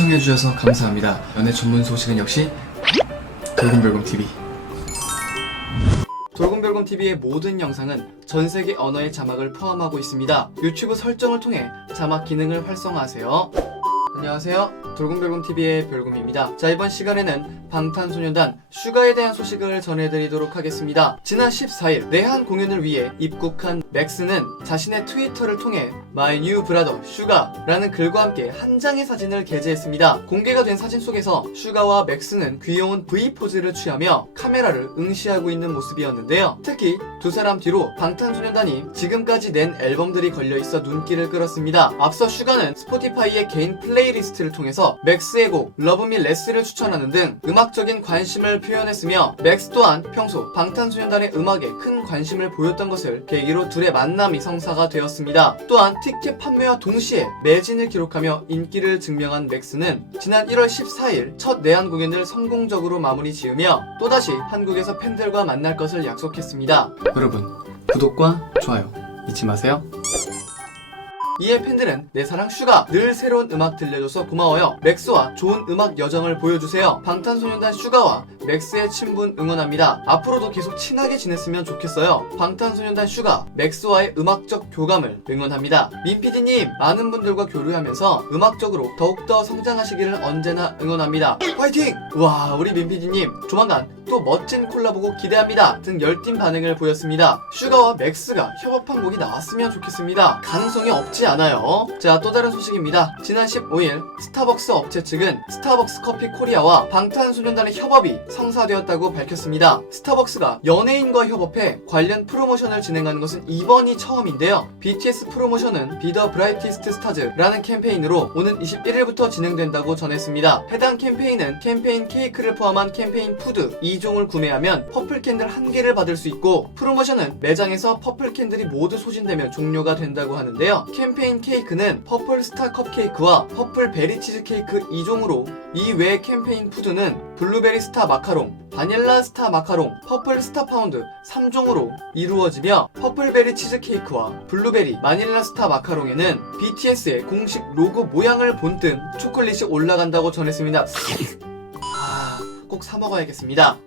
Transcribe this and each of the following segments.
시청해주셔서 감사합니다. 연애 전문 소식은 역시 돌곰별곰 TV. 돌곰별곰 TV의 모든 영상은 전 세계 언어의 자막을 포함하고 있습니다. 유튜브 설정을 통해 자막 기능을 활성화하세요. 안녕하세요. 돌곰별곰 TV의 별곰입니다. 자, 이번 시간에는 방탄소년단 슈가에 대한 소식을 전해드리도록 하겠습니다. 지난 14일 내한 공연을 위해 입국한 맥스는 자신의 트위터를 통해 My New Brother 슈가라는 글과 함께 한 장의 사진을 게재했습니다. 공개가 된 사진 속에서 슈가와 맥스는 귀여운 V 포즈를 취하며 카메라를 응시하고 있는 모습이었는데요. 특히 두 사람 뒤로 방탄소년단이 지금까지 낸 앨범들이 걸려 있어 눈길을 끌었습니다. 앞서 슈가는 스포티파이의 개인 플레이 리스트를 통해서 맥스의 곡 러브 미 레스를 추천하는 등 음악적인 관심을 표현했으며 맥스 또한 평소 방탄소년단의 음악에 큰 관심을 보였던 것을 계기로 둘의 만남이 성사가 되었습니다. 또한 티켓 판매와 동시에 매진을 기록하며 인기를 증명한 맥스는 지난 1월 14일 첫 내한 공연을 성공적으로 마무리 지으며 또다시 한국에서 팬들과 만날 것을 약속했습니다. 여러분 구독과 좋아요 잊지 마세요. 이에 팬들은 내 사랑 슈가 늘 새로운 음악 들려줘서 고마워요. 맥스와 좋은 음악 여정을 보여주세요. 방탄소년단 슈가와 맥스의 친분 응원합니다. 앞으로도 계속 친하게 지냈으면 좋겠어요. 방탄소년단 슈가 맥스와의 음악적 교감을 응원합니다. 민피디님 많은 분들과 교류하면서 음악적으로 더욱더 성장하시기를 언제나 응원합니다. 화이팅! 와 우리 민피디님 조만간 또 멋진 콜라보곡 기대합니다. 등 열띤 반응을 보였습니다. 슈가와 맥스가 협업한 곡이 나왔으면 좋겠습니다. 가능성이 없지 않아요. 자 또 다른 소식입니다. 지난 15일 스타벅스 업체 측은 스타벅스 커피 코리아와 방탄소년단의 협업이 성사되었다고 밝혔습니다. 스타벅스가 연예인과 협업해 관련 프로모션을 진행하는 것은 이번이 처음인데요. BTS 프로모션은 비더 브라이티스트 스타즈라는 캠페인으로 오는 21일부터 진행된다고 전했습니다. 해당 캠페인은 캠페인 케이크를 포함한 캠페인 푸드 2종을 구매하면 퍼플 캔들 1개를 받을 수 있고 프로모션은 매장에서 퍼플 캔들이 모두 소진되면 종료가 된다고 하는데요. 캠페인 케이크는 퍼플 스타 컵케이크와 퍼플 베리 치즈 케이크 2종으로 이외 캠페인 푸드는 블루베리 스타 마카롱, 바닐라 스타 마카롱, 퍼플 스타 파운드 3종으로 이루어지며 퍼플베리 치즈 케이크와 블루베리 마닐라 스타 마카롱에는 BTS의 공식 로고 모양을 본뜬 초콜릿이 올라간다고 전했습니다. 아, 꼭 사 먹어야겠습니다.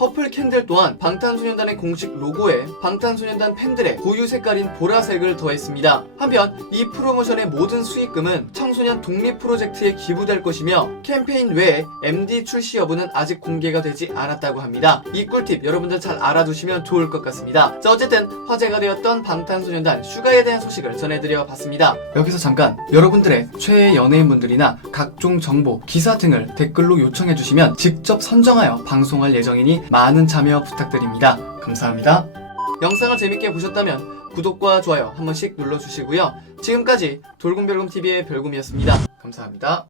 퍼플 캔들 또한 방탄소년단의 공식 로고에 방탄소년단 팬들의 고유 색깔인 보라색을 더했습니다. 한편 이 프로모션의 모든 수익금은 청소년 독립 프로젝트에 기부될 것이며 캠페인 외에 MD 출시 여부는 아직 공개가 되지 않았다고 합니다. 이 꿀팁 여러분들 잘 알아두시면 좋을 것 같습니다. 자 어쨌든 화제가 되었던 방탄소년단 슈가에 대한 소식을 전해드려 봤습니다. 여기서 잠깐 여러분들의 최애 연예인분들이나 각종 정보, 기사 등을 댓글로 요청해 주시면 직접 선정하여 방송할 예정이니 많은 참여 부탁드립니다. 감사합니다. 영상을 재밌게 보셨다면 구독과 좋아요 한 번씩 눌러주시고요. 지금까지 돌곰별곰TV의 별곰이었습니다. 감사합니다.